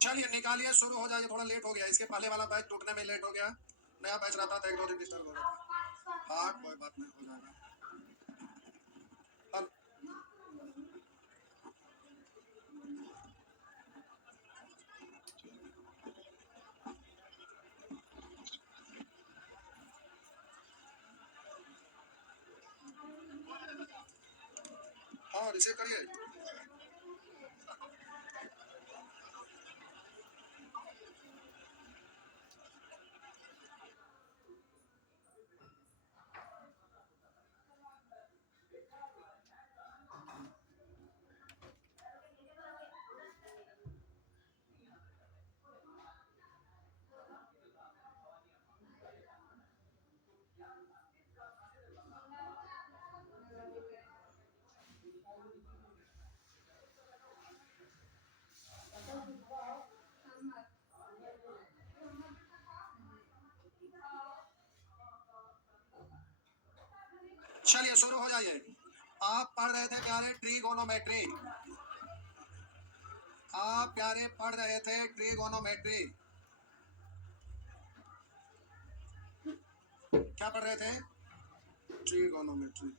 चलिए निकालिए, शुरू हो जाइए। थोड़ा लेट हो गया, इसके पहले वाला बैच टूटने में लेट हो गया। नया बैच रहता था 1-2 दिन डिस्टर्ब हो जाता। हाँ कोई बात नहीं, हो जाएगा। हाँ रिसीव करिए। चलिए शुरू हो जाइए। आप पढ़ रहे थे प्यारे ट्रीगोनोमेट्री। आप प्यारे पढ़ रहे थे ट्रीगोनोमेट्री। क्या पढ़ रहे थे? ट्रीगोनोमेट्री।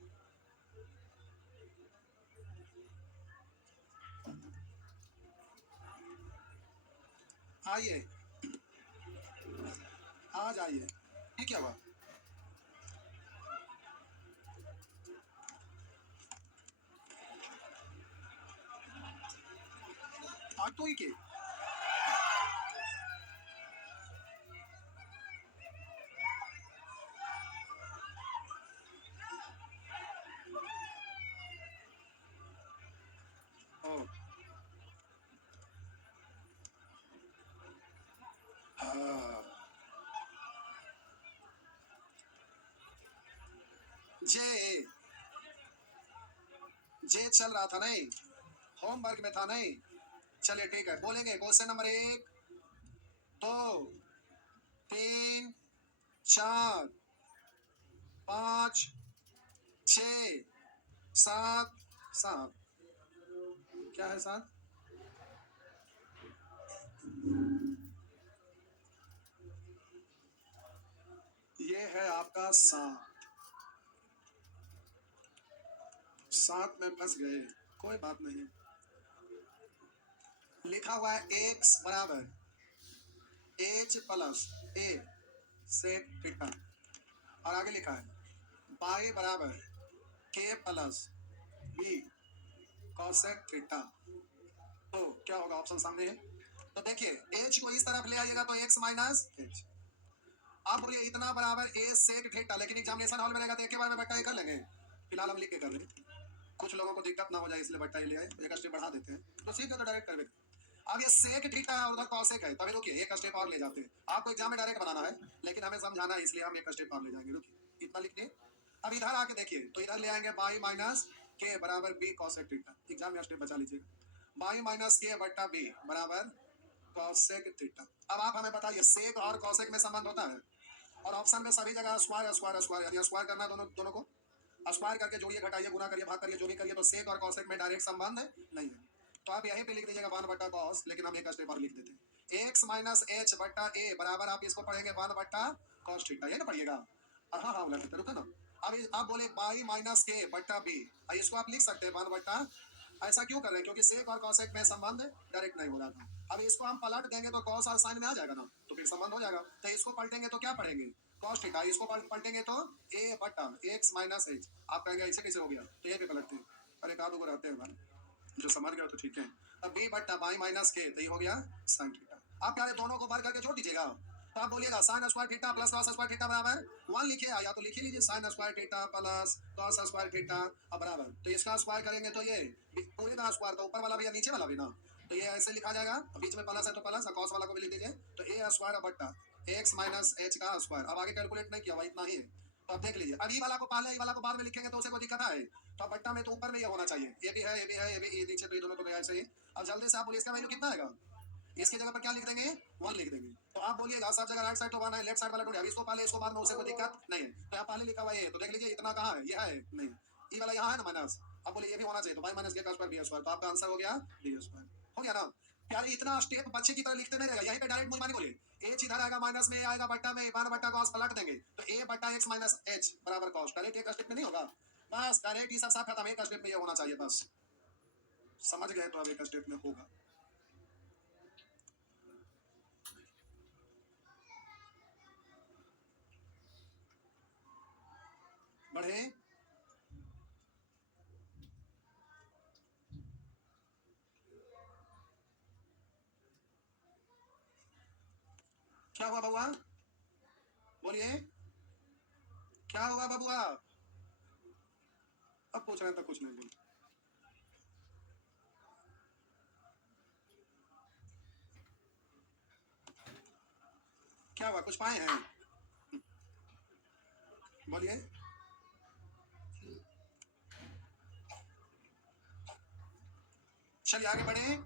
आइए आ जाइए। ये क्या हुआ? आज तो ही की। ओ हाँ। जे जे चल रहा था नहीं, होमवर्क में था नहीं। चलिए ठीक है, बोलेंगे क्वेश्चन नंबर 1, 2, 3, 4, 5, 6 7 7 क्या है 7? ये है आपका 7 में फंस गए, कोई बात नहीं। लिखा हुआ है x बराबर h plus a sec theta, और आगे लिखा है y बराबर k plus b cosec theta. तो क्या होगा, ऑप्शन सामने है। तो देखिए h को इस तरफ ले आइएगा तो x माइनस h। आप बोलिए इतना बराबर a सेक थीटा, लेकिन एग्जामिनेशन हॉल में रहेगा तो एक के बार में बट्टा ये कर लेंगे। फिलहाल हम लिख के कर रहे हैं, कुछ लोगों को दिक्कत ना हो जाए इसलिए बट्टा ये ले आए, एक स्टेप बढ़ा देते हैं तो सीधे तो डायरेक्ट कर देते हैं। अब ये सेक थीटा है और उधर कॉसेक है, तभी रुकिए एक स्टेप और ले जाते हैं। आपको एग्जाम में डायरेक्ट बनाना है लेकिन हमें समझाना है इसलिए हम एक स्टेप और ले जाएंगे। रुकिए इतना लिख दिए। अब इधर आके देखिए तो इधर ले आएंगे बाई माइनस के बराबर बी कॉसेक थीटा। एग्जाम में स्टेप बचा लीजिएगा। बाई माइनस के बट्टा बी बराबर कॉसेक थीटा। अब आप हमें बताइए सेक और कॉसेक में संबंध होता है, और ऑप्शन में सभी जगह स्क्वायर स्क्वायर स्क्वायर, यदि स्क्वायर करना दोनों दोनों को स्क्वायर करके जोड़िए घटाइए गुना करिए भाग करिए जो भी करिए, तो सेक और कॉसेक में डायरेक्ट संबंध नहीं है। तो आप यहीं पे लिख दीजिएगा 1 बट्टा कॉस, लेकिन हम एक स्टेप और लिख देते हैं x माइनस एच बट्टा ए बराबर आप इसको पढ़ेंगे 1 बट्टा कॉस थीटा, ये ना पढ़िएगा। और हाँ हाँ उलट रुको ना। अब आप बोले बाई माइनस के बट्टा बी, इसको आप लिख सकते हैं 1 बट्टा। ऐसा क्यों कर रहे हैं, क्योंकि सेक और कॉसेक में संबंध डायरेक्ट नहीं हो रहा था। अब इसको हम पलट देंगे तो कॉस और साइन में आ जाएगा ना, तो फिर संबंध हो जाएगा। तो इसको पलटेंगे तो क्या पढ़ेंगे, कॉस थीटा। इसको पलटेंगे तो a बट्टा x माइनस h। आप कहेंगे ऐसे कैसे हो गया, तो ये भी पलटते हैं। अरे एक आध गो रहते हैं जो समझ गए तो ठीक है। अब b बट्टा बाई माइनस के, तो ये हो गया साइन थीटा। आप क्या दोनों को बार करके जोड़ दीजिएगा, तो आप बोलिएगा sine square theta plus cos square theta बराबर 1 लिखिए, या तो लिख ही लीजिए sine square theta plus cos square theta बराबर। तो इसका स्क्वायर करेंगे तो ये पूरी तरह स्क्वायर, तो ऊपर वाला भी या नीचे वाला भी ना, तो ये ऐसे लिखा जाएगा। बीच में प्लस है तो प्लस, कॉस वाला को भी लिख दीजिए। तो a स्क्वायर बट्टा x माइनस h का स्क्वायर। अब आगे कैलकुलेट नहीं किया हुआ, इतना ही है। तो अब देख लीजिए, अब ई वाला को पहले ई वाला को बाद में लिखेंगे तो उसे कोई दिक्कत है। तो अब बट्टा में तो ऊपर में ये होना चाहिए, ये भी है ये भी है ये भी, ये नीचे तो ये दोनों तो गया ऐसे ही। अब जल्दी से आप बोलिए इसका वैल्यू कितना आएगा, इसकी जगह पर क्या लिख देंगे 1 लिख देंगे। तो आप बोलिएगा सब जगह राइट साइड तो 1 है, लेफ्ट साइड वाला 2 है। अब इसको पहले इसको बाद में उसे कोई दिक्कत नहीं है। तो यहाँ पहले लिखा हुआ ये, तो देख लीजिए इतना कहाँ है, ये है नहीं, ई वाला यहाँ है ना माइनस। अब बोलिए ये भी होना चाहिए, तो बाई माइनस के का स्क्वायर बी स्क्वायर, तो आपका आंसर हो गया बी स्क्वायर। हो गया ना यार, इतना स्टेप बच्चे की तरह लिखते नहीं रहेगा, यहीं पे डायरेक्ट मूल मानी बोलिए एच इधर आएगा माइनस में आएगा बट्टा में 1 बट्टा कॉस पलट देंगे, तो a बट्टा x माइनस h बराबर कॉस। डायरेक्ट एक स्टेप में नहीं होगा, बस डायरेक्ट ये सब साफ खत्म, एक स्टेप में ये होना चाहिए बस। समझ गए तो अब एक स्टेप में होगा। बढ़े क्या हुआ बबुआ, बोलिए क्या हुआ बबुआ। अब पूछ रहे हैं तो कुछ नहीं बोल। क्या हुआ, कुछ पाए हैं, बोलिए। चलिए आगे बढ़े,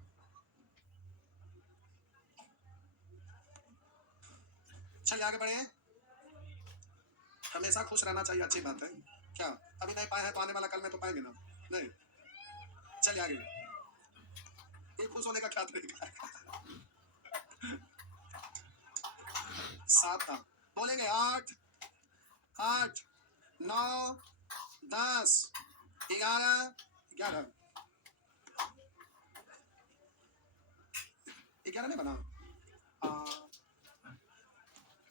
चलिए आगे बढ़े। हमेशा खुश रहना चाहिए, अच्छी बात है। क्या अभी नहीं पाए हैं तो आने वाला कल में तो पाएंगे ना, नहीं। चलिए आगे, ये खुश होने का क्या तरीका है। 7 था, बोलेंगे 8 8 9 10 11 11 11 नहीं बना।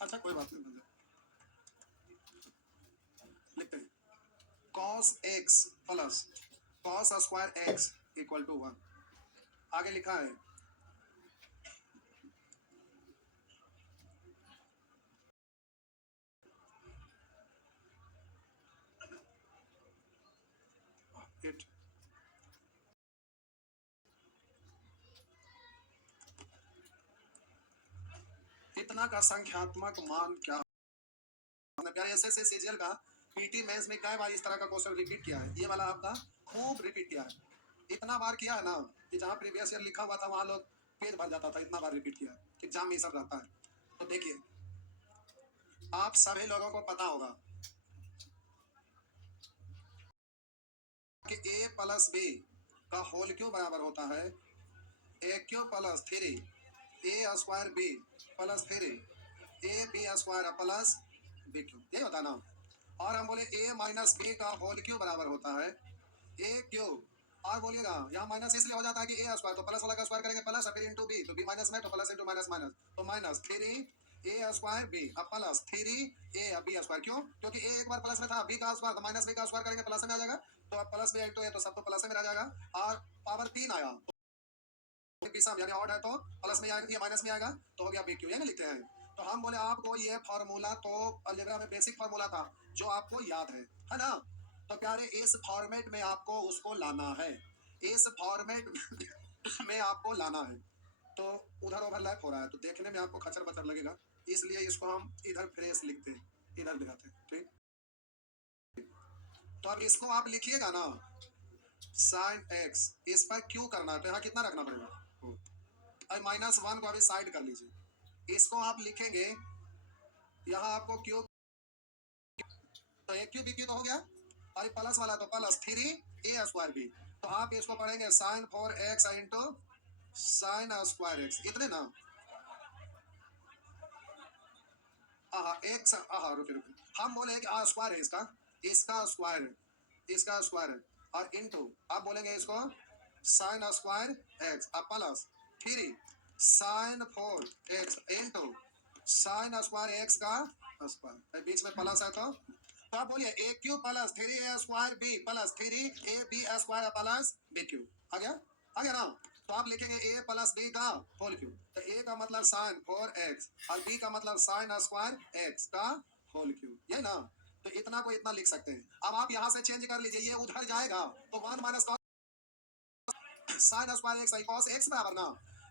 अच्छा कोई बात नहीं, लिखते हैं cos x plus cos square x equal to 1। आगे लिखा है इट इतना का संख्यात्मक मान क्या प्यारे। ऐसे ऐसे सीजीएल का पीटी मेंस में कई बार इस तरह का क्वेश्चन रिपीट किया है, ये वाला आपका खूब रिपीट किया है। इतना बार किया है ना कि जहाँ प्रीवियस ईयर लिखा हुआ था वहाँ लोग पेज भर जाता था, इतना बार रिपीट किया है। एग्जाम में सब रहता है। तो देखिए आप सभी लोगों को पता होगा कि ए प्लस बी का होल क्यों बराबर होता है a cube plus 3 a square b plus 3 a b square plus b cube, यही होता है ना। और हम बोले ए माइनस बी का होल क्यों बराबर होता है ए क्यू। और बोलिएगा यहाँ माइनस इसलिए हो जाता है कि ए स्क्वायर तो प्लस वाला का स्क्वायर करेंगे प्लस फिर इंटू बी तो बी माइनस में तो प्लस इंटू माइनस माइनस तो माइनस 3 ए स्क्वायर बी अब प्लस 3 ए बी स्क्वायर, क्यों क्योंकि ए एक बार प्लस में था बी का स्क्वायर तो माइनस बी का स्क्वायर करेंगे प्लस में आ जाएगा तो अब प्लस में तो सब तो प्लस में आ जाएगा और पावर 3 आया तो यानी ऑड है तो प्लस में आएगा माइनस में आएगा तो हो गया बी क्यू, ये लिखते हैं। तो हम बोले आपको ये फार्मूला तो अलजेब्रा में बेसिक फार्मूला था जो आपको याद है ना। तो प्यारे इस फॉर्मेट में आपको उसको लाना है, इस फॉर्मेट में आपको लाना है। तो उधर ओवरलैप हो रहा है तो देखने में आपको खचर बचर लगेगा, इसलिए इसको हम इधर फ्रेश लिखते हैं, इधर लिखाते हैं, ठीक। तो अब इसको आप लिखिएगा ना साइन एक्स, इस पर क्यों करना है तो यहाँ कितना रखना पड़ेगा अब -1 को अभी साइड कर लीजिए, इसको आप लिखेंगे यहाँ आपको क्यू तो एक क्यू बी क्यू तो हो गया और प्लस वाला तो प्लस 3 ए स्क्वायर बी तो आप इसको पढ़ेंगे sine 4x into sine square x, इतने ना। एक्स रुके रुके हम बोले कि स्क्वायर है इसका, इसका स्क्वायर है, इसका स्क्वायर है और इनटू आप बोलेंगे इसको साइन स्क्वायर एक्स अब plus 3 sine 4x into sine square x का स्क्वायर, बीच में प्लस है तो आप बोलिए a cube plus 3 a square b plus 3 a b square plus b cube आ गया ना। तो आप लिखेंगे ए प्लस बी का होल क्यू तो ए का मतलब साइन 4x और बी का मतलब साइन स्क्वायर एक्स का होल क्यू, ये ना। तो इतना को इतना लिख सकते हैं। अब आप यहाँ से चेंज कर लीजिए, ये उधर जाएगा तो 1 minus sign square x cos x बराबर ना।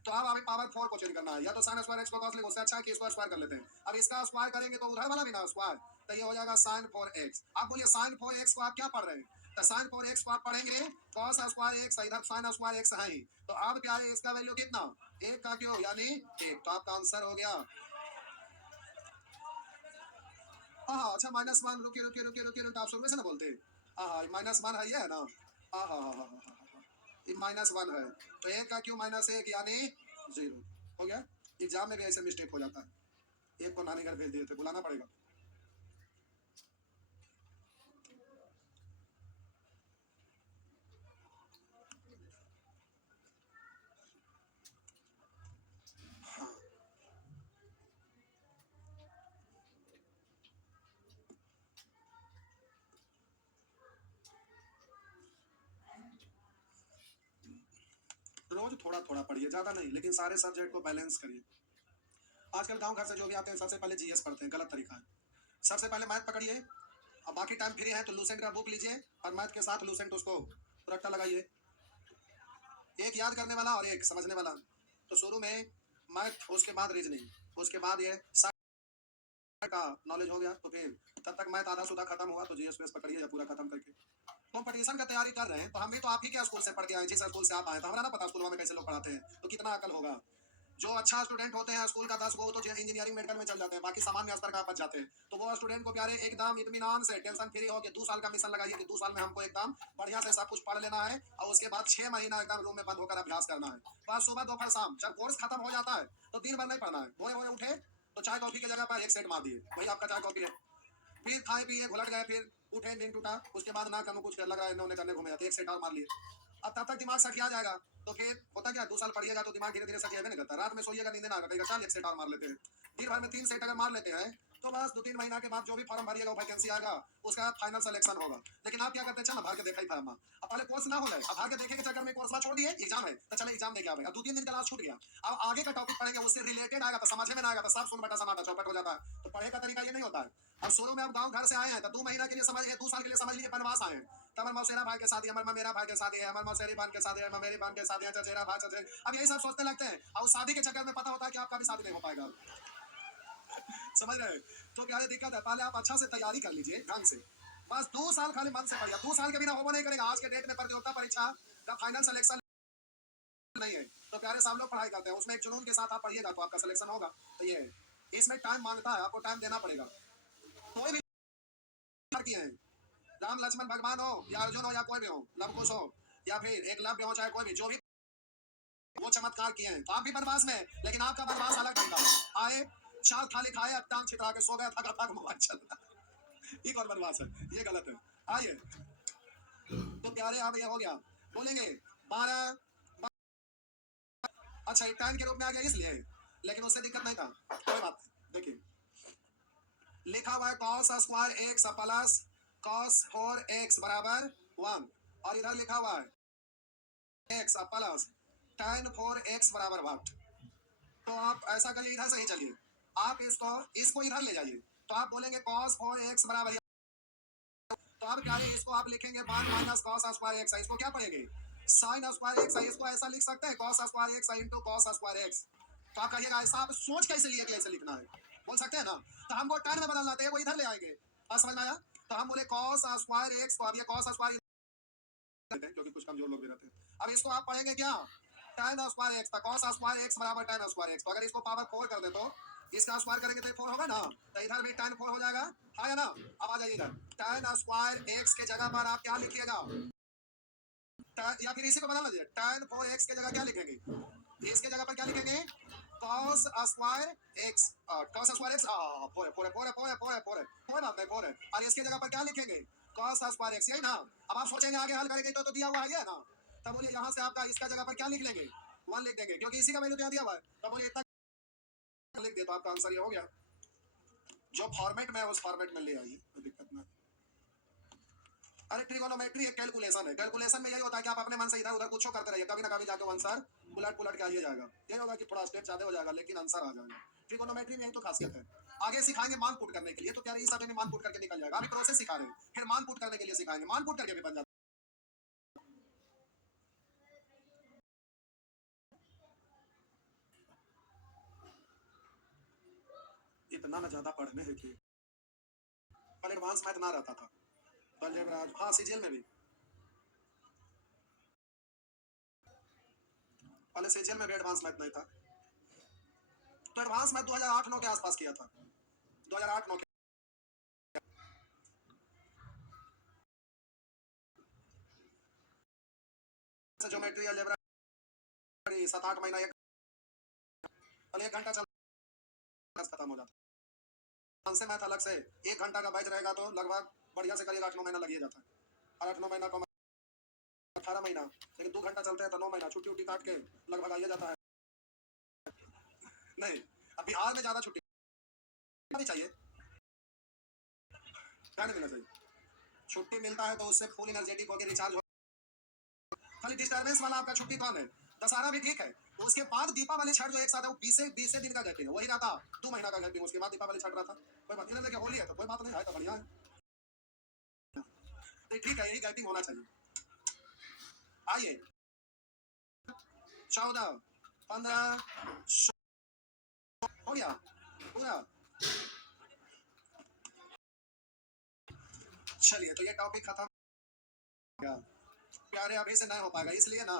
तो अब हमें पावर 4 को चेंज करना है, या तो साइन स्क्वायर एक्स को कॉस लेंगे उससे अच्छा है कि इसको स्क्वायर कर लेते हैं। अब इसका स्क्वायर करेंगे तो उधर वाला भी ना स्क्वायर तो ये हो जाएगा साइन 4x। आप बोलिए साइन 4x को आप क्या पढ़ रहे हैं तो साइन 4x को आप पढ़ेंगे कॉस स्क्वायर एक्स, इधर साइन स्क्वायर एक्स है ही तो अब क्या है इसका वैल्यू कितना 1 का क्यों यानी 1 तो आपका आंसर हो गया। हाँ अच्छा -1 रुकिए रुकिए रुकिए रुकिए रुकिए आप शुरू में से ना बोलते -1 है ये है ना। हाँ ये -1 है तो 1 का क्यों -1 यानी 0 हो गया। एग्जाम में भी ऐसे मिस्टेक हो जाता है, एक को नानी घर भेज दिए थे बुलाना पड़ेगा। रोज थोड़ा थोड़ा पढ़िए, ज्यादा नहीं लेकिन सारे सब्जेक्ट को बैलेंस करिए। आजकल गांव घर से जो भी आते हैं सबसे पहले जीएस पढ़ते हैं, गलत तरीका है। सबसे पहले मैथ पकड़िए और बाकी टाइम फ्री है तो लूसेंट का बुक लीजिए और मैथ के साथ लूसेंट उसको रट्टा लगाइए, एक याद करने वाला और एक समझने वाला। तो शुरू में मैथ उसके बाद रीजनिंग उसके बाद ये का नॉलेज हो गया तो फिर तब तक मैथ आधा सुधा खत्म हुआ तो जीएस पकड़िए या पूरा खत्म करके कॉम्पिटिशन का तैयारी कर रहे हैं। तो हम भी तो आप ही के स्कूल से पढ़ के आए, जिस स्कूल से आप आए तो हमारा ना पता स्कूल में कैसे लोग पढ़ाते हैं तो कितना अकल होगा। जो अच्छा स्टूडेंट होते हैं स्कूल का 10 वो तो इंजीनियरिंग मेडिकल में चल जाते हैं, बाकी सामान्य स्तर का बच जाते हैं। तो वो स्टूडेंट को प्यारे एकदम इत्मीनान से टेंशन फ्री हो के 2 साल का मिशन लगाइए कि 2 साल में हमको एकदम बढ़िया से सब कुछ पढ़ लेना है और उसके बाद 6 महीना एकदम रूम में बंद होकर अभ्यास करना है। बस सुबह दोपहर शाम जब कोर्स खत्म हो जाता है तो दिन भर नहीं पढ़ना है, भोरे भोरे उठे तो चाय कॉफी की जगह पर एक सेट मार दिए, वही आपका चाय कॉफी है। फिर खाए पिए घुलट गए, फिर उठे दिन टूटा, उसके बाद ना करूँ कुछ लग रहा है इन्होंने करने घूमे जाते एक सेट और मार लिए। अब तब तक दिमाग सखिया जाएगा तो फिर होता क्या 2 साल पढ़िएगा तो दिमाग धीरे धीरे सखिया नहीं करता, रात में सोइएगा नींद ना आएगा, चल एक सेट और मार लेते हैं। दिन भर में 3 सेट अगर मार लेते हैं तो बस 2-3 महीना के बाद जो भी फॉर्म भरिएगा वैकेंसी आएगा उसका फाइनल सिलेक्शन होगा। लेकिन आप क्या करते हैं चल भर के देखा ही फॉर्म, अब पहले कोर्स ना हो जाए अब भर के देखे के चक्कर में कोर्स छोड़ दिए, एग्जाम है तो चले एग्जाम देके आवे, अब 2-3 दिन क्लास छूट गया, अब आगे का टॉपिक पढ़ेंगे उससे रिलेटेड आएगा तो समझ में ना आएगा तो सब सुन बेटा समाटा चौपट हो जाता है। तो पढ़े का तरीका ये नहीं होता है। अब शुरू में आप गांव घर से आए हैं तो 2 महीना के लिए समझ 2 साल के लिए समझ लिए बनवास आए हैं तो अमर मौसेरा भाई के शादी, अमर मेरा भाई के शादी है, अमर मौसेरी बहन के शादी है, मेरी बहन के शादी है, चचेरा भाई चचेरी, अब यही सब सोचने लगते हैं और शादी के चक्कर में पता होता है कि आपका भी शादी नहीं हो पाएगा। समझ रहे तो क्या दिक्कत है, पहले आप अच्छा से तैयारी कर लीजिए ढंग से, बस 2 साल खाली मन से पढ़िए, 2 साल के बिना होगा नहीं करेगा। आज के डेट में प्रतियोगिता परीक्षा का फाइनल सिलेक्शन नहीं है तो प्यारे साहब लोग पढ़ाई करते हैं उसमें एक जुनून के साथ आप पढ़िएगा तो आपका सिलेक्शन होगा। तो ये इसमें टाइम मांगता है, आपको टाइम देना पड़ेगा। कोई भी किए हैं राम लक्ष्मण भगवान हो या अर्जुन हो या कोई भी हो, लवकुश हो या फिर एकलव्य हो, चाहे कोई भी, जो भी वो चमत्कार किए हैं, तो आप भी वनवास में, लेकिन आपका वनवास अलग ढंग का। आए, 4 थाली खाए, अब टांग छितरा के सो गया, थका थक मोबाइल चल रहा है। ये कौन वनवास है? ये गलत है। आइए, तो प्यारे अब ये हो गया, बोलेंगे 12। अच्छा, ये टाइम के रूप में आ गया इसलिए, लेकिन उससे दिक्कत नहीं था, कोई बात नहीं। देखिए, लिखा हुआ है cos square x plus cos 4x बराबर 1, और इधर लिखा हुआ है x प्लस tan 4x बराबर 1। तो आप ऐसा करिए, इधर से ही चलिए, आप इसको इधर ले जाइए, तो आप बोलेंगे cos 4x बराबर, तो आप क्या है, इसको आप लिखेंगे 1 माइनस cos स्क्वायर x, इसको क्या पढ़ेंगे sin स्क्वायर x, इसको ऐसा लिख सकते हैं cos square x into cos square x। तो आप कहिएगा ऐसा, आप सोच कैसे लिए कि ऐसे लिखना है, बोल सकते हैं ना। तो हम वो टर्न में बदल लाते हैं, वो इधर ले आएंगे। समझ में आया? तो हम बोले cos स्क्वायर x, तो अब ये cos स्क्वायर, क्योंकि कुछ कमजोर लोग भी रहते हैं। अब इसको आप पढ़ेंगे क्या, tan square x, cos square x बराबर tan स्क्वायर x। तो अगर इसको पावर 4 कर दे तो इसका स्क्वायर करेंगे तो 4 होगा ना, तो इधर भी tan 4 हो जाएगा, है ना। अब आ जाइए इधर, tan स्क्वायर x के जगह पर आप क्या लिखिएगा, या फिर इसी को बना लीजिए, tan 4x के जगह क्या लिखेंगे, इसके जगह पर क्या लिखेंगे cos square x, cos square x, four है, फोर है, फोर है, फोर है, फोर है, फोर है, कोई बात नहीं, फोर है। और इसके जगह पर क्या लिखेंगे cos स्क्वायर x, यही ना। अब आप सोचेंगे आगे हल करेंगे तो दिया हुआ है ये ना, तब बोलिए यहाँ से आपका इसका जगह पर क्या लिख लेंगे 1 लिख देंगे, क्योंकि इसी का वैल्यू दिया हुआ है। तब बोलिए इतना लिख दे तो आपका आंसर ये हो गया। जो फॉर्मेट में है उस फॉर्मेट में ले आइए, कोई दिक्कत नहीं। अरे ट्रिगोनोमेट्री एक कैलकुलेशन है, कैलकुलेशन में यही होता है कि आप अपने मन से इधर उधर कुछ करते रहिए, कभी ना कभी जाके आंसर उलट पुलट के आइए जाएगा। ये होगा कि थोड़ा स्टेप ज्यादा हो जाएगा, लेकिन आंसर आ जाएगा। ट्रिगोनोमेट्री में यही तो खासियत है। आगे सिखाएंगे मान पुट करने के लिए, तो क्या इस सब में मान पुट करके निकल जाएगा। अभी प्रोसेस सिखा रहे हैं, फिर मान पुट करने के लिए सिखाएंगे, मान पुट करके भी बन जाता है। इतना ना ज्यादा पढ़ने है कि पर एडवांस मैथ ना रहता था, हाँ सीजीएल में भी, पहले सीजीएल में भी एडवांस मैथ नहीं था। तो एडवांस मैथ 2008-9 के आसपास किया था, 2008-9 के ज्योमेट्री अलजेब्रा 7-8 महीना, एक घंटा चल खत्म हो जाता से मैथ अलग से। 1 घंटा का बैच रहेगा तो लगभग बढ़िया से करिएगा 8-9 महीना लग जाता है, और 8-9 महीना का 18 महीना, लेकिन 2 घंटा चलते हैं तो 9 महीना छुट्टी उट्टी काट के लगभग आइए जाता है। नहीं, अब बिहार में ज्यादा छुट्टी भी चाहिए, क्या नहीं मिलना चाहिए, छुट्टी मिलता है तो उससे फुल एनर्जेटिक होकर रिचार्ज हो। खाली डिस्टर्बेंस वाला आपका छुट्टी कौन है, दशहरा भी ठीक है, उसके बाद दीपावली छठ जो एक साथ है वो 20 दिन का गैपिंग है, वही रहता 2 महीना का गैपिंग, उसके बाद दीपावली छठ रहा था, कोई बात नहीं। देखिए होली है तो कोई बात नहीं है, तो बढ़िया है, तो ठीक है, यही गैपिंग होना चाहिए। आइए 14, 15 हो गया पूरा। चलिए, तो ये टॉपिक खत्म हो गया। प्यारे अभी से नहीं हो पाएगा, इसलिए ना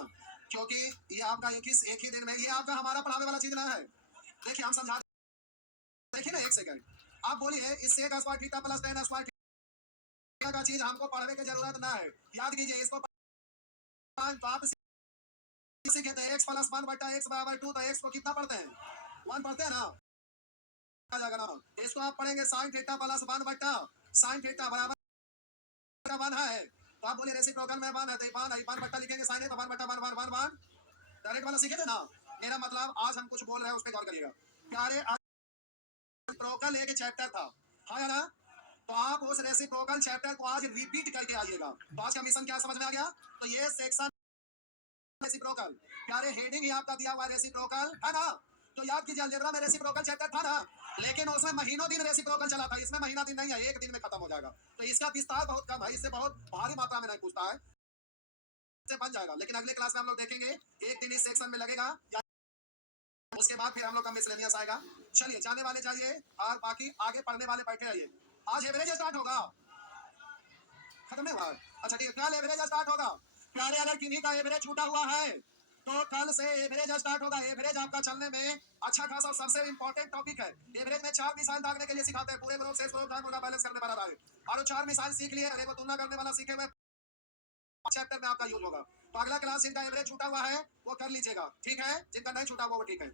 क्योंकि ये आपका एक ही दिन में, ये आपका हमारा पढ़ाने वाला चीज ना है। देखिए हम समझा, देखिए ना, एक सेकंड, आप बोलिए इससे का square theta plus tan square theta का चीज हमको पढ़ने की जरूरत ना है, याद कीजिए इसको। तो आप सीखे थे x प्लस 1 बटा x बराबर 2, तो x को कितना पढ़ते हैं 1 पढ़ते हैं ना, आ जाएगा ना। इसको आप पढ़ेंगे sin थीटा प्लस 1 बटा sin थीटा बराबर 1 है, तो आप बोलिए रेसिप्रोकल में 1 है, तो 1 बटा लिखेंगे sin है, तो 1 बटा 1 डायरेक्ट वाला सीखे थे ना। मेरा मतलब आज हम कुछ बोल रहे हैं उस पर गौर करिएगा। प्यारे रेसिप्रोकल एक चैप्टर था, हाँ ना, तो आप उस रेसिप्रोकल चैप्टर को आज रिपीट करके आइएगा। तो आज का मिशन क्या समझ में आ गया, तो ये सेक्शन रेसिप्रोकल, प्यारे हेडिंग ही आपका दिया हुआ रेसिप्रोकल है ना। तो याद कीजिए अलजेब्रा में रेसिप्रोकल चैप्टर था ना, लेकिन उसमें महीनों दिन रेसिप्रोकल चला था, इसमें महीना दिन नहीं है, एक दिन में खत्म हो जाएगा। तो इसका विस्तार बहुत कम है, इससे बहुत भारी मात्रा में नहीं पूछता है, से बन जाएगा। लेकिन अगले क्लास में हम लोग देखेंगे एक दिन इस सेक्शन में लगेगा, या उसके बाद फिर हम लोग का मिसलेनियस आएगा। चलिए जाने वाले जाइए, और बाकी आगे पढ़ने वाले बैठे रहिए। आज एवरेज स्टार्ट होगा, खत्म नहीं हुआ, अच्छा ठीक है, कल एवरेज स्टार्ट होगा। प्यारे अगर किन्हीं का एवरेज छूटा हुआ है तो कल से एवरेज स्टार्ट होगा। एवरेज आपका चलने में अच्छा खासा और सबसे इंपॉर्टेंट टॉपिक है। एवरेज में 4 मिसाइल दागने के लिए सिखाते हैं, पूरे ग्रुप से ग्रुप धान होगा बैलेंस करने वाला है। और वो 4 मिसाइल सीख लिए, अरे वो तुलना करने वाला सीखे हुए चैप्टर में आपका यूज होगा। तो अगला क्लास जिनका एवरेज छूटा हुआ है वो कर लीजिएगा, ठीक है? जिनका नहीं छूटा हुआ वो ठीक है।